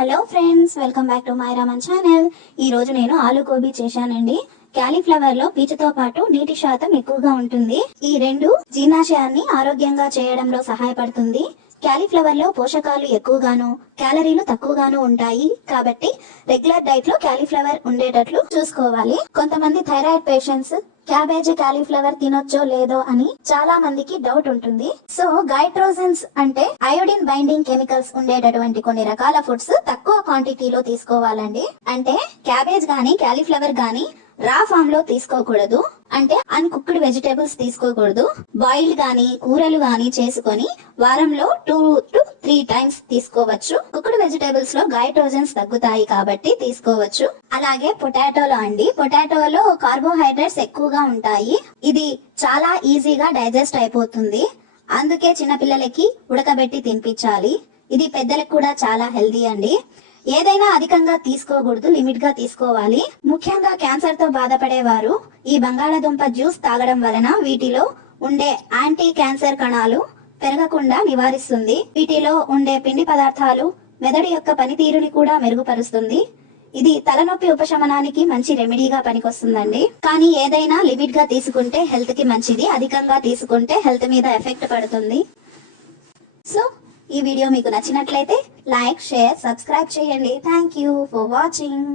Hello friends welcome back to my Raman channel. ఈ రోజు నేను ఆలు గోబీ చేశానండి. క్యాలీఫ్లవర్లో పీచుతో పాటు నీటి శాతం ఎక్కువగా ఉంటుంది. ఈ రెండు జీర్ణాశయాన్ని ఆరోగ్యంగా చేయడంలో సహాయపడుతుంది. క్యాలీఫ్లవర్లో పోషకాలు ఎక్కువగాను క్యాలరీలు తక్కువగాను ఉంటాయి. కాబట్టి రెగ్యులర్ డైట్లో క్యాలీఫ్లవర్ ఉండేటట్లు చూసుకోవాలి. కొంతమంది థైరాయిడ్ పేషెంట్స్ క్యాబేజీ క్యాలీఫ్లవర్ తినొచ్చో లేదో అని చాలా మందికి డౌట్ ఉంటుంది. సో గైట్రోజన్స్ అంటే అయోడిన్ బైండింగ్ కెమికల్స్ ఉండేటటువంటి కొన్ని రకాల ఫుడ్స్ తక్కువ క్వాంటిటీలో తీసుకోవాలండి. అంటే క్యాబేజ్ గానీ క్యాలీఫ్లవర్ గానీ రా ఫామ్లో తీసుకోకూడదు. అంటే అన్కుక్డ్ వెజిటేబుల్స్ తీసుకోకూడదు. బాయిల్డ్ గాని కూరలు గాని చేసుకొని వారంలో టూ టు త్రీ టైమ్స్ తీసుకోవచ్చు. కుక్డ్ వెజిటేబుల్స్లో గైట్రోజన్స్ తగ్గుతాయి కాబట్టి తీసుకోవచ్చు. అలాగే పొటాటోలో అండి. పొటాటోలో కార్బోహైడ్రేట్స్ ఎక్కువగా ఉంటాయి. ఇది చాలా ఈజీగా డైజెస్ట్ అయిపోతుంది. అందుకే చిన్నపిల్లలకి ఉడకబెట్టి తినిపించాలి. ఇది పెద్దలకు కూడా చాలా హెల్దీ అండి. ఏదైనా అధికంగా తీసుకోకూడదు లిమిట్గా తీసుకోవాలి. ముఖ్యంగా క్యాన్సర్తో బాధపడేవారు ఈ బంగాళాదుంప జ్యూస్ తాగడం వలన వీటిలో ఉండే యాంటీ క్యాన్సర్ కణాలు పెరగకుండా నివారిస్తుంది. వీటిలో ఉండే పిండి పదార్థాలు మెదడు యొక్క పనితీరుని కూడా మెరుగుపరుస్తుంది. ఇది తలనొప్పి ఉపశమనానికి మంచి రెమెడీగా పనికొస్తుందండి. కానీ ఏదైనా లిమిట్గా తీసుకుంటే హెల్త్కి మంచిది. అధికంగా తీసుకుంటే హెల్త్ మీద ఎఫెక్ట్ పడుతుంది. సో ఈ వీడియో మీకు నచ్చినట్లయితే లైక్ షేర్ సబ్స్క్రైబ్ చేయండి. Thank you for watching